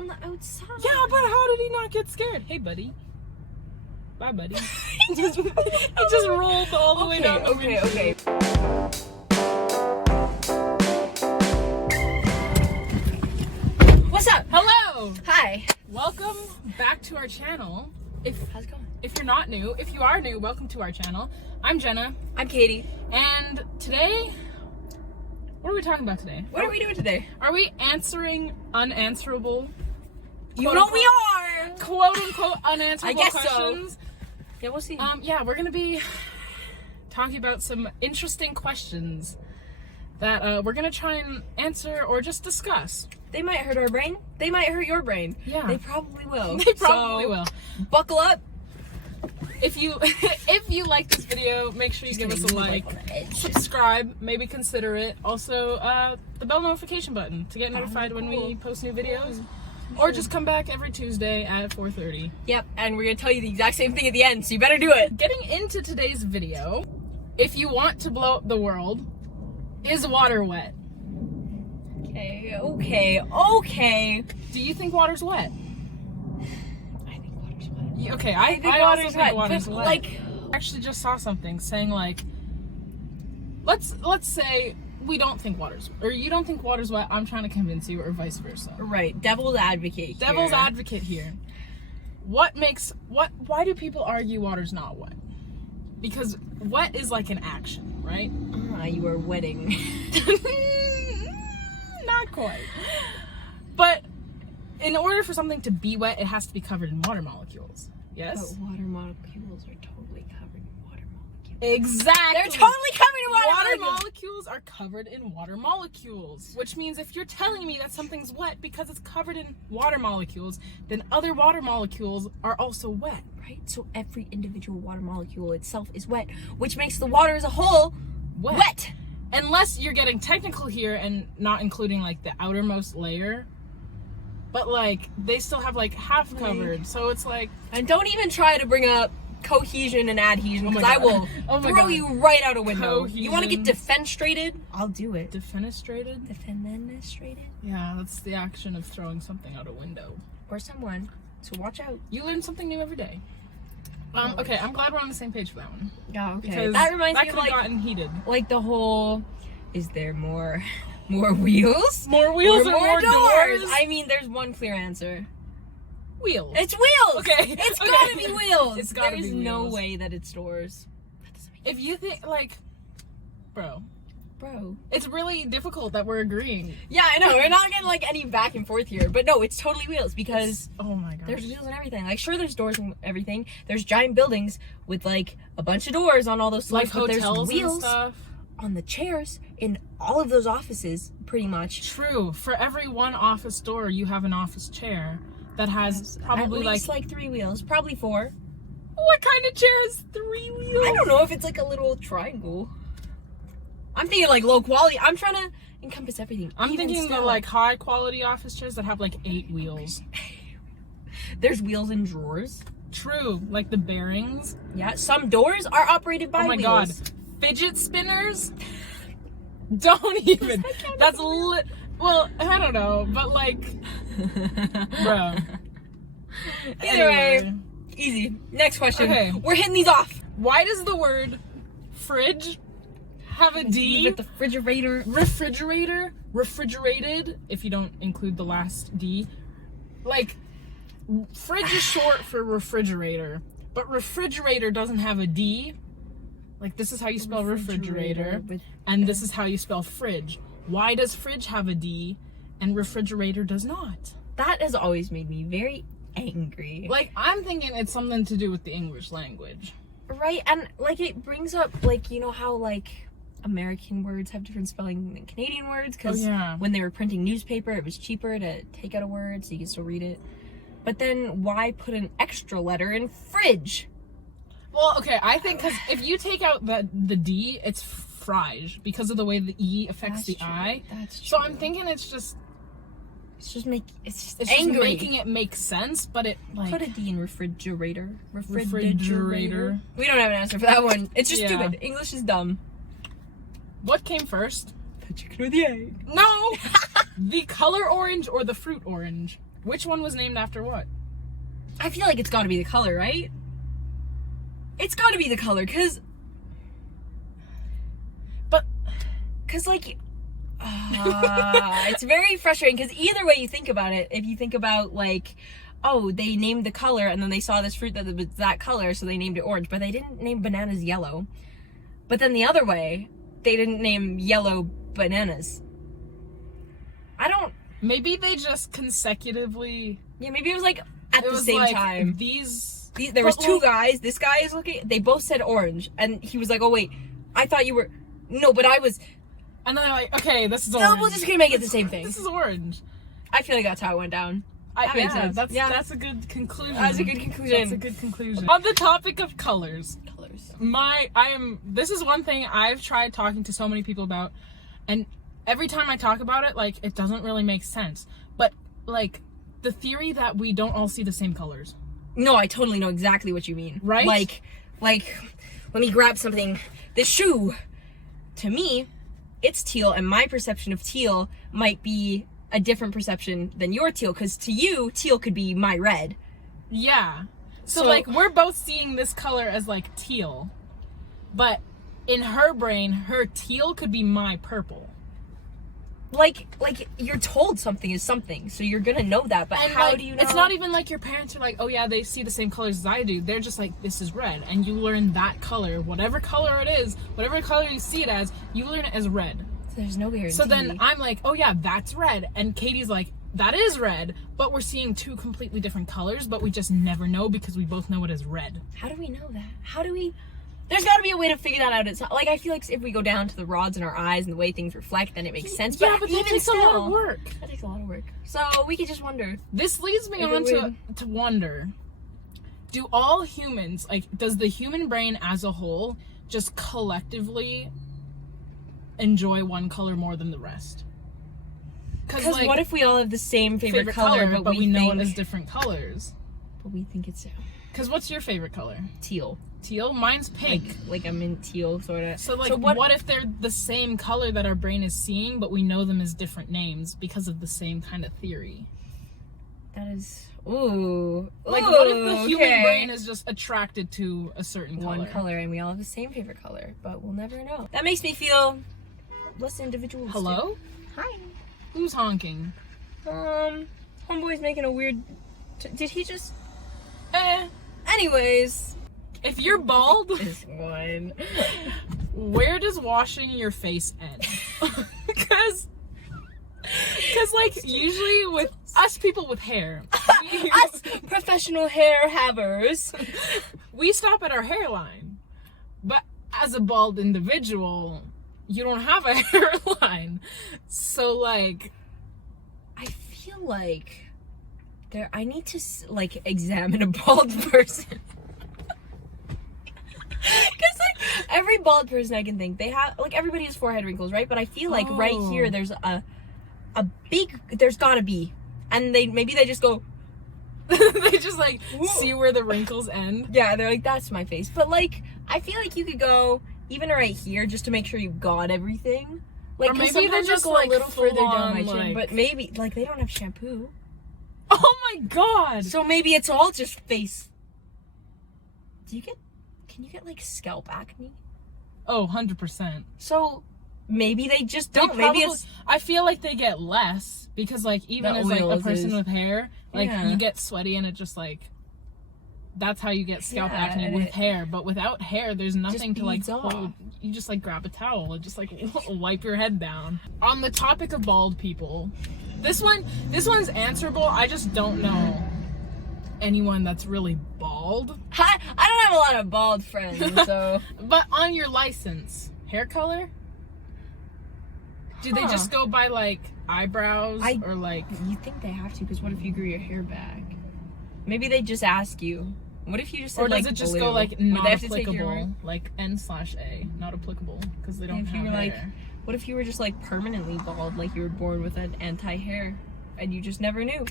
on the outside. Yeah, but how did he not get scared? Hey, buddy. Bye, buddy. he just rolled all the way down the windshield. Okay. What's up? Hello. Hi. Welcome back to our channel. How's it going? If you're not new, if you are new, welcome to our channel. I'm Jenna. I'm Katie. And today, what are we talking about today? What are we doing today? Are we answering unanswerable? You know we are! Quote unquote unanswerable I guess questions. so. Yeah, we'll see. Yeah, we're gonna be talking about some interesting questions that we're gonna try and answer or just discuss. They might hurt our brain. They might hurt your brain. Yeah. They probably will. They probably will. Buckle up. If you like this video, make sure you give us a like, subscribe, maybe consider it. Also, the bell notification button to get notified when we post new videos. Or just come back every Tuesday at 4:30. Yep, and we're gonna tell you the exact same thing at the end, so you better do it. Getting into today's video, if you want to blow up the world, is water wet? Okay. Do you think water's wet? I think water's wet. Okay, I think also think water's but, wet. like, I actually just saw something saying like, let's say we don't think water's, or you don't think water's wet, I'm trying to convince you, or vice versa. right, devil's advocate. Devil's advocate here. Why do people argue water's not wet? Because wet is like an action, right? You are wetting. Not quite. But in order for something to be wet, it has to be covered in water molecules. Yes? But water molecules are totally covered in water molecules. Exactly. They're totally covered in water molecules are covered in water molecules. Which means if you're telling me that something's wet because it's covered in water molecules, then other water molecules are also wet. Right? So every individual water molecule itself is wet, which makes the water as a whole wet. Unless you're getting technical here and not including like the outermost layer. But like they still have like half covered. So it's like, and don't even try to bring up cohesion and adhesion, because I will throw you right out a window. Cohesion. You want to get defenestrated? I'll do it. Defenestrated? Defenestrated? Yeah, that's the action of throwing something out a window. Or someone. So watch out. You learn something new every day. Okay, I'm glad we're on the same page for that one. Yeah, okay. Because that reminds me could of have gotten heated. Like the whole, is there more wheels? More wheels or more doors? I mean, there's one clear answer. Wheels. It's wheels! Okay. It's gotta be wheels! It's gotta be There's wheels. no way that it's doors. That doesn't make If you think, like, bro, it's really difficult that we're agreeing. Yeah, I know. We're not getting like any back and forth here, but no, it's totally wheels because oh my gosh, there's wheels and everything. Like, sure, there's doors and everything. There's giant buildings with like a bunch of doors on all those slopes, like but hotels there's wheels and stuff on the chairs in all of those offices, pretty much. True. For every one office door, you have an office chair that has probably at least like 3 wheels, probably 4. What kind of chair has 3 wheels? I don't know if it's like a little triangle. I'm thinking like low quality. I'm trying to encompass everything. I'm thinking the like high quality office chairs that have like 8 wheels. There's wheels in drawers. True, like the bearings. Yeah, some doors are operated by wheels. Oh my god, fidget spinners? Don't even. That's well, I don't know, but like, bro. Either way, easy. Next question. Okay, we're hitting these off. Why does the word fridge have a D? With the refrigerator. Refrigerated, if you don't include the last D. Like, fridge is short for refrigerator, but refrigerator doesn't have a D. Like, this is how you spell refrigerator, and this is how you spell fridge. Why does fridge have a D and refrigerator does not? That has always made me very angry. Like, I'm thinking it's something to do with the English language. Right, and like it brings up, like, you know how like American words have different spelling than Canadian words? Because when they were printing newspaper, it was cheaper to take out a word so you can still read it. But then why put an extra letter in fridge? Well, okay, I think because if you take out the D, it's frige because of the way the E affects the I. That's true. So I'm thinking it's just angry. Just making it make sense, but it like put a D in refrigerator. Refrigerator. We don't have an answer for that one. It's just stupid. English is dumb. What came first? The chicken or the egg? No. The color orange or the fruit orange? Which one was named after what? I feel like it's got to be the color, right? It's got to be the color, because like, it's very frustrating, because either way you think about it, if you think about, like, oh, they named the color, and then they saw this fruit that was that color, so they named it orange, but they didn't name bananas yellow. But then the other way, they didn't name yellow bananas. Maybe they just consecutively... Yeah, maybe it was like at the same time. There was two guys. This guy is looking... They both said orange. And he was like, oh, wait. I thought you were... No, but I was... And then they're like, okay, this is orange. No, we're just going to make it the same thing. This is orange. I feel like that's how it went down. That makes sense. That's a good conclusion. That's a good conclusion. That's a good conclusion. On the topic of colors. This is one thing I've tried talking to so many people about, and every time I talk about it, like, it doesn't really make sense. But, like, the theory that we don't all see the same colors. No, I totally know exactly what you mean. Right? Like, let me grab something. This shoe, to me, it's teal, and my perception of teal might be a different perception than your teal, because to you, teal could be my red. Yeah. So, like, we're both seeing this color as, like, teal. But in her brain, her teal could be my purple. Like you're told something is something, so you're gonna know that, but and how like, do you know? It's not even like your parents are like, oh yeah, they see the same colors as I do. They're just like, this is red. And you learn that color, whatever color it is, whatever color you see it as, you learn it as red. So there's no guarantee. So then I'm like, oh yeah, that's red. And Katie's like, that is red, but we're seeing two completely different colors, but we just never know because we both know it as red. How do we know that? There's got to be a way to figure that out. It's not, like, I feel like if we go down to the rods in our eyes and the way things reflect, then it makes sense. Yeah, but that takes a lot of work. That takes a lot of work. So we could just wonder. This leads me on to wonder, do all humans, like, does the human brain as a whole just collectively enjoy one color more than the rest? Because like, what if we all have the same favorite color, but we know it as different colors? But we think it's... Because what's your favorite color? Teal. Teal? Mine's pink. Like I'm in teal, sort of. So, like, what if they're the same color that our brain is seeing, but we know them as different names because of the same kind of theory? That is... Ooh. Like, what if the human brain is just attracted to a certain color? One color, and we all have the same favorite color, but we'll never know. That makes me feel less individualistic. Hello? Hi. Who's honking? Homeboy's making a weird... Did he just... Anyways... If you're bald, this one. Where does washing your face end? Because like usually with us people with hair, us professional hair havers, we stop at our hairline. But as a bald individual, you don't have a hairline. So like, I feel like I need to like examine a bald person. Because like every bald person I can think, they have, like, everybody has forehead wrinkles, right? But I feel like right here there's a big, there's gotta be, and maybe they just go they just like see where the wrinkles end. Yeah, they're like, that's my face. But like I feel like you could go even right here just to make sure you've got everything. Like, or maybe they just go like a little further down my like... chin, but maybe like they don't have shampoo. Oh my god! So maybe it's all just face. Can you get like scalp acne? Oh, 100%. So maybe they just don't. Maybe it's... I feel like they get less because like even as like a person with hair, like you get sweaty and it just like, that's how you get scalp acne with hair. But without hair, there's nothing to like hold. You just like grab a towel and just like wipe your head down. On the topic of bald people, this one's answerable. I just don't know anyone that's really bald. I don't have a lot of bald friends, so. But on your license, hair color? Do they just go by like eyebrows or like? You think they have to? Because what if you grew your hair back? Maybe they just ask you. What if you just said, or does like, it just blue? go like not applicable, your... like N/A, not applicable because they don't have hair. Like, what if you were just like permanently bald, like you were born with an anti-hair, and you just never knew?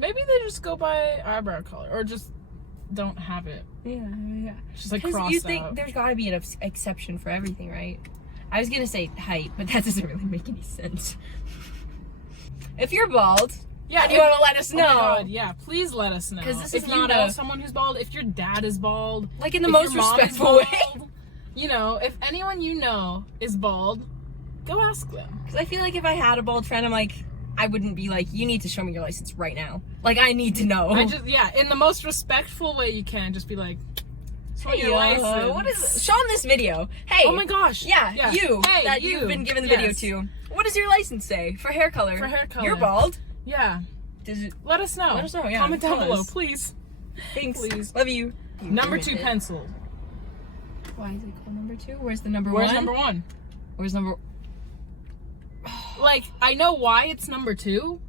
Maybe they just go by eyebrow color, or just don't have it. Yeah. Just like cross out. You think there's got to be an exception for everything, right? I was gonna say height, but that doesn't really make any sense. If you're bald, Yeah, and you want to let us know. Oh my God, yeah, please let us know. Because this if is you not know a... someone who's bald, if your dad is bald. Like in the most respectful way. You know, if anyone you know is bald, go ask them. Because I feel like if I had a bald friend, I'm like, I wouldn't be like, you need to show me your license right now. Like, I need to know. In the most respectful way you can, just be like, show me your license. What is... Show them this video. Hey. Oh my gosh. Yeah. You. Hey, that you've been given the video to. What does your license say? For hair color. For hair color. You're bald. Yeah. Does it... Let us know. Let us know, yeah. Comment down below, please. Thanks. Please. Love you. Number 2 pencil. Why is it called number 2? Where's the number 1? Where's number 1? Where's number... Like, I know why it's number 2,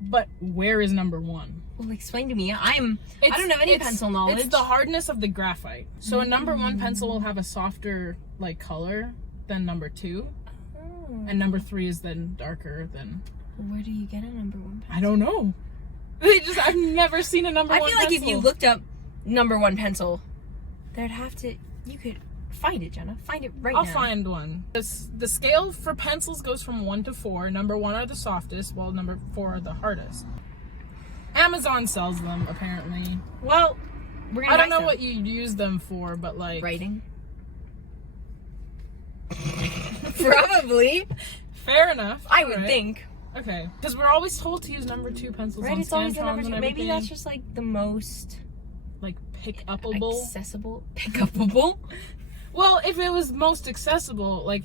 but where is number 1? Well, explain to me. I don't have any pencil knowledge. It's the hardness of the graphite. So a number 1 pencil will have a softer, like, color than number 2. Oh. And number 3 is then darker than... Where do you get a number 1 pencil? I don't know. I've never seen a number 1 pencil. I feel like if you looked up number 1 pencil, there'd have to... You could find it, Jenna. Find it right now. I'll find one. The scale for pencils goes from 1 to 4. Number 1 are the softest, while number 4 are the hardest. Amazon sells them, apparently. Well, we're gonna I don't know what you use them for, but like... Writing? Probably. Fair enough. I would think. Okay. Because we're always told to use number 2 pencils on it's always the number 2. and Maybe that's just like the most... Like, pick-upable? Accessible? Pick-upable? Well, if it was most accessible, like...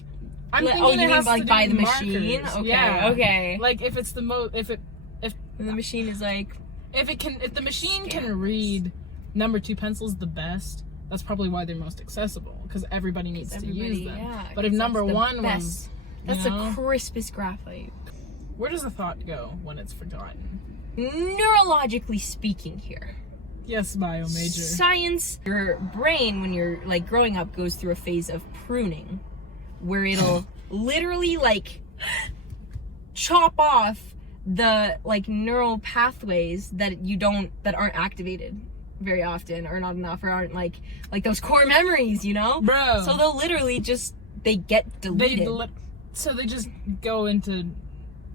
I'm thinking you it mean has like to by do the markers. machine? Okay, yeah. okay. Like, if it's the most... If the machine is like... If the machine can read number 2 pencils the best, that's probably why they're most accessible, because everybody needs to use them. Yeah, but if number 1 was... That's the crispest graphite. Where does the thought go when it's forgotten? Neurologically speaking here. Yes, bio major. Science, your brain, when you're like growing up, goes through a phase of pruning, where it'll literally like chop off the like neural pathways that aren't activated very often, or not enough, or aren't like those core memories, you know? Bro. So they'll literally they get deleted. So they just go into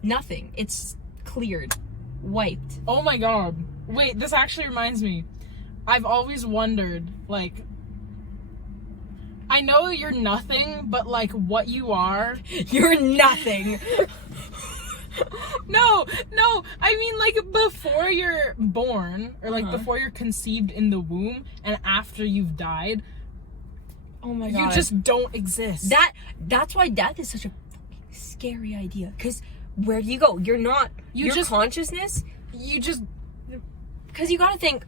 nothing. It's cleared, wiped. Oh my god. Wait, this actually reminds me. I've always wondered, like, I know you're nothing, but like what you are. You're nothing. No, I mean like before you're born, or like before you're conceived in the womb, and after you've died. Oh my god. You just don't exist. That's why death is such a scary idea. Because where do you go? You're not. Your consciousness. You just. Because you gotta think.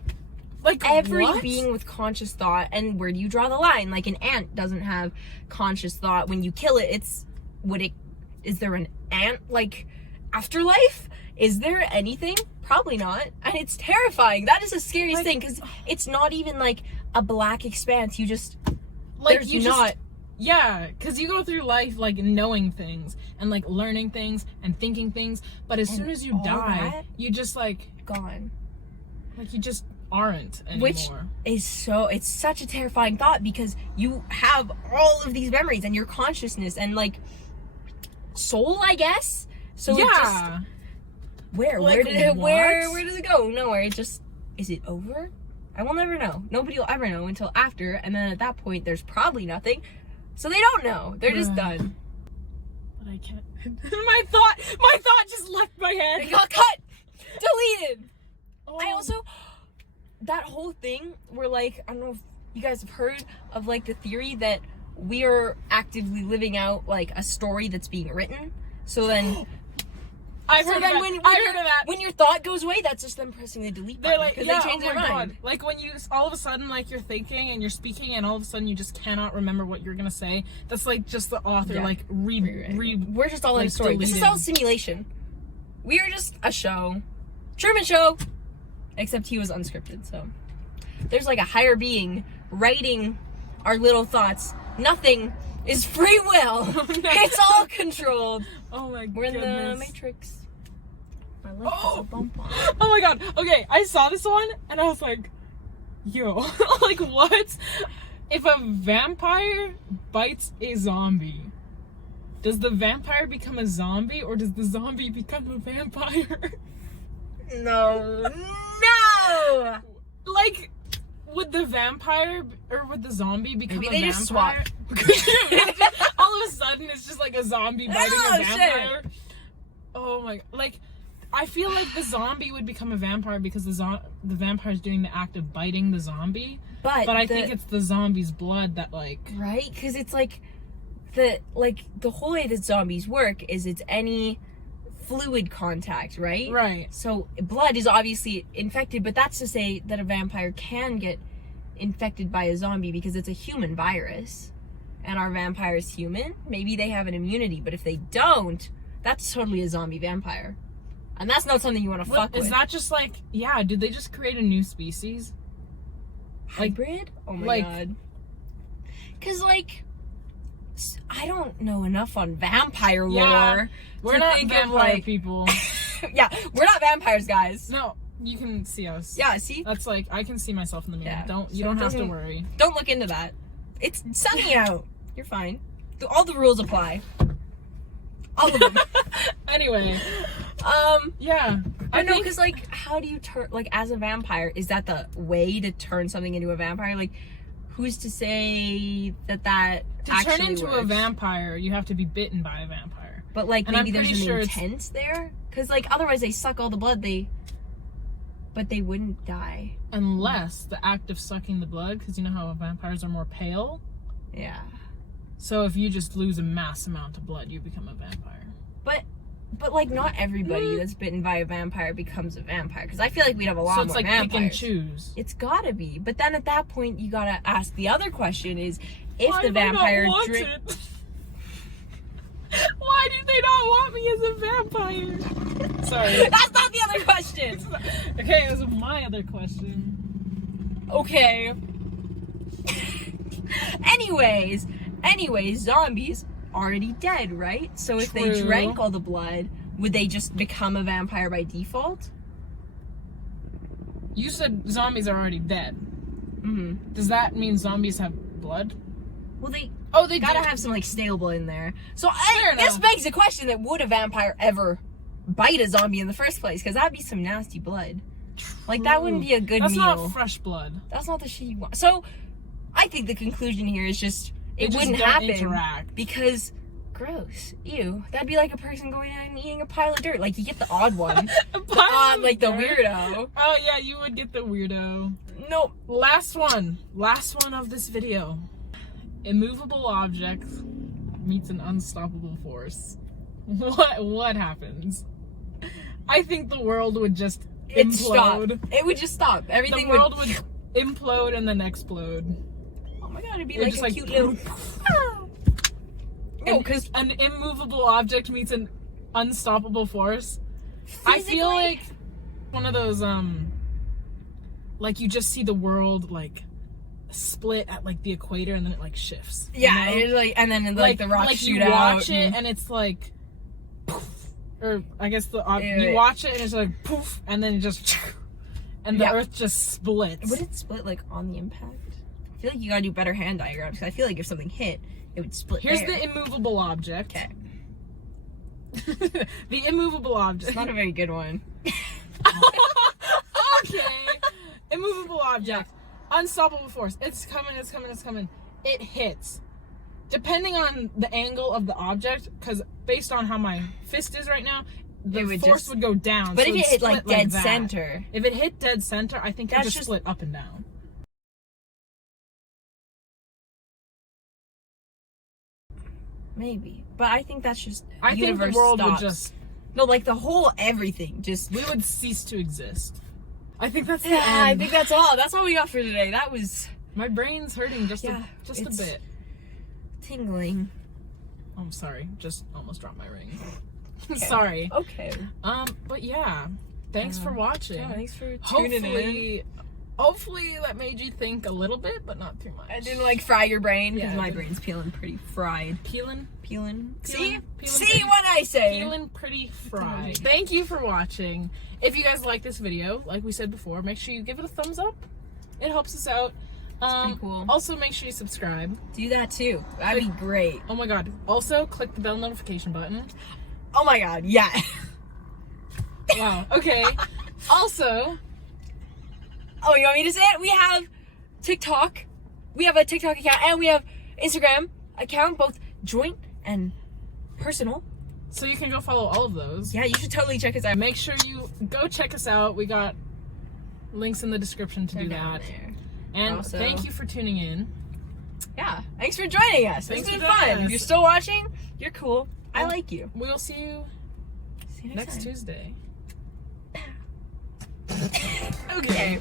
Like every being with conscious thought, and where do you draw the line? Like an ant doesn't have conscious thought. When you kill it, is there an ant like afterlife? Is there anything? Probably not. And it's terrifying. That is the scariest thing, because it's not even like a black expanse. You just yeah, because you go through life like knowing things and like learning things and thinking things, but as soon as you die, you just like gone. Like you just aren't anymore. Which is it's such a terrifying thought, because you have all of these memories and your consciousness and like soul, I guess. So yeah. Where does it go? Nowhere. Is it over? I will never know. Nobody will ever know until after, and then at that point there's probably nothing. So they don't know. They're just done. But I can't. my thought just left my head. It got cut. Deleted. Oh. I also, that whole thing where like, I don't know if you guys have heard of like the theory that we are actively living out like a story that's being written. So then I've heard of that. When your thought goes away, that's just them pressing the delete button, because they change their mind. God. Like when you all of a sudden like you're thinking and you're speaking, and all of a sudden you just cannot remember what you're gonna say. That's like just the author like we're just all in a story. This is all simulation. We are just a show, Truman Show, except he was unscripted. So there's like a higher being writing our little thoughts. Nothing is free will. Oh, no. It's all controlled. Oh my god. We're in the Matrix. My life has a bump on. Oh my god. Okay, I saw this one and I was like, yo, like what? If a vampire bites a zombie, Does the vampire become a zombie, or does the zombie become a vampire? No. No! Like, would the vampire or would the zombie become Maybe a they vampire? just swap. All of a sudden, it's just like a zombie biting Oh, a vampire. shit. Oh my! Like, I feel like the zombie would become a vampire because the vampire's doing the act of biting the zombie. But I think it's the zombie's blood that, like, right, because it's like the whole way that zombies work is it's any fluid contact, right? Right. So blood is obviously infected, but that's to say that a vampire can get infected by a zombie because it's a human virus, and our vampire is human. Maybe they have an immunity, but if they don't, that's totally a zombie vampire, and that's not something you want to fuck with. Is that just like, yeah? Did they just create a new species? Hybrid? Oh my god. Because, like, I don't know enough on vampire lore. We're not vampire people. Yeah, we're not vampires, guys. No, you can see us. Yeah, see? That's like, I can see myself in the mirror. Yeah. You don't have to worry. Don't look into that. It's sunny out. You're fine. All the rules apply. All of them. Anyway. Yeah. I know, because, like, how do you turn, like, as a vampire, is that the way to turn something into a vampire? Like, who's to say that to actually turn into works? a vampire, you have to be bitten by a vampire. But, like, and maybe there's an sure intent there? Because, like, otherwise they suck all the blood, but they wouldn't die. Unless the act of sucking the blood, because you know how vampires are more pale? Yeah. So if you just lose a mass amount of blood, you become a vampire. But like, not everybody that's bitten by a vampire becomes a vampire. Because I feel like we'd have a lot more So it's like vampires. pick and choose. It's gotta be. But then at that point, you gotta ask the other question is, if the vampire drinks... Why do they not want me as a vampire? Sorry. That's not the other question! Okay, it was my other question. Okay. Anyways, zombies already dead, right? So if they drank all the blood, would they just become a vampire by default? You said zombies are already dead. Mm-hmm. Does that mean zombies have blood? Well, they they gotta have some, like, stale blood in there. So Fair this enough. begs the question that would a vampire ever bite a zombie in the first place? Because that'd be some nasty blood. Like, that wouldn't be a good That's meal. not fresh blood. That's not the shit you want. So I think the conclusion here is just it They wouldn't just don't happen interact. because gross. Ew. That'd be like a person going out and eating a pile of dirt. Like, you get the odd one. Like the weirdo. Oh yeah, you would get the weirdo. Nope. Last one of this video. Immovable object meets an unstoppable force. What happens? I think the world would just implode. It would just stop. Everything the world would implode and then explode. Oh my god, it'd be You're like just a like, cute little. No, because an immovable object meets an unstoppable force. I feel like one of those like, you just see the world like split at like the equator and then it like shifts. Yeah, you know? it's like, and then like the rocks shoot you out. watch it and it's like poof, or I guess you watch it and it's like poof, and then it just and the earth just splits. Would it split like on the impact? I feel like you gotta do better hand diagrams, because I feel like if something hit, it would split. Here's there. the immovable object. Okay. The immovable object. It's not a very good one. Okay. Immovable object. Unstoppable force. It's coming. It hits. Depending on the angle of the object, because based on how my fist is right now, the force would go down. But so if it hit like dead that. center. If it hit dead center, I think it would just split up and down. Maybe. But I think that's just I think the world would just... No, like the whole everything just... We would cease to exist. I think that's the Yeah, end. I think that's all. That's all we got for today. That was... My brain's hurting just a bit. Tingling. Oh, I'm sorry. Just almost dropped my ring. Sorry. Okay. But yeah. Thanks for watching. Yeah, thanks for tuning in. Hopefully that made you think a little bit, but not too much. I didn't like fry your brain, because Yeah, my brain's peeling pretty fried. Peeling? See pretty, what I say? Peeling pretty fried. Thank you for watching. If you guys like this video, like we said before, make sure you give it a thumbs up. It helps us out. pretty cool. Also, make sure you subscribe. Do that too. That'd be great. Oh my god. Also, click the bell notification button. Oh my god, yeah. Wow. Okay. Also, oh, you want me to say it? We have TikTok. We have a TikTok account and we have Instagram account, both joint and personal. So you can go follow all of those. Yeah, you should totally check us out. Make sure you go check us out. We got links in the description to do that. And also, thank you for tuning in. Yeah, thanks for joining us. It's been fun. If you're still watching, you're cool. I like you. We'll see you next Tuesday. Okay.